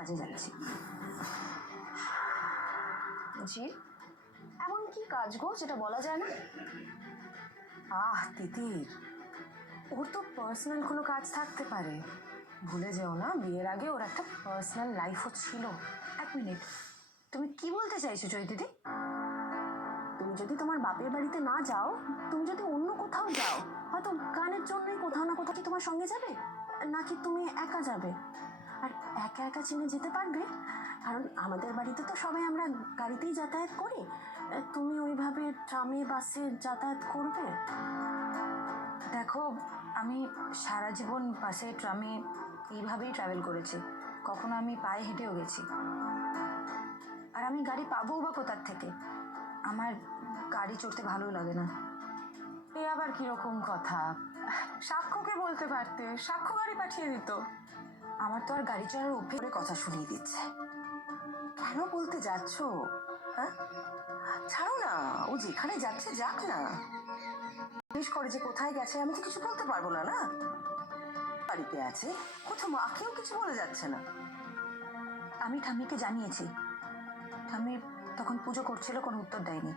কাজে যাচ্ছি। জি, এমন কি কাজ গো যেটা বলা যায় না? তিতির, ওর তো পার্সোনাল কোনো কাজ থাকতে পারে। ভুলে যেও না, বিয়ের আগে ওর একটা পার্সোনাল লাইফও ছিল। 1 মিনিট, তুমি কি বলতে চাইছো জয় দিদি? তুমি যদি তোমার বাপের বাড়িতে না যাও, তুমি যদি অন্য কোথাও যাও, হয়তো গানের জন্যই কোথাও না কোথাও কি তোমার সঙ্গে যাবে, নাকি তুমি একা যাবে? আর একা একা চিনে যেতে পারবে? কারণ আমাদের বাড়িতে তো সবাই আমরা গাড়িতেই যাতায়াত করি। তুমি ওইভাবে ট্রামে বাসে যাতায়াত করবে? দেখো, আমি সারা জীবন বাসে ট্রামে এইভাবেই ট্রাভেল করেছি, কখনো আমি পায়ে হেঁটেও গেছি। আর আমি গাড়ি পাবো বা কোথার থেকে? আমার গাড়ি চড়তে ভালো লাগে না। এ আবার কিরকম কথা? সাক্ষ্যকে বলতে পারতে, সাক্ষ্য গাড়ি পাঠিয়ে দিত। আমার তো আর গাড়ি চড়ার অভ্যেস কথা শুনিয়ে দিচ্ছে। কেন বলতে যাচ্ছ? হ্যাঁ, ছাড়ো না, ও যেখানে যাচ্ছে যাক না। জিজ্ঞেস করে যে কোথায় গেছে, আমি তো কিছু বলতে পারবো না। না, বাড়িতে আছে, কোথাও মাকেও কিছু বলে যাচ্ছে না। আমি ঠাম্মিকে জানিয়েছি, ঠাম্মি তখন পুজো করছিল, কোনো উত্তর দেয়নি।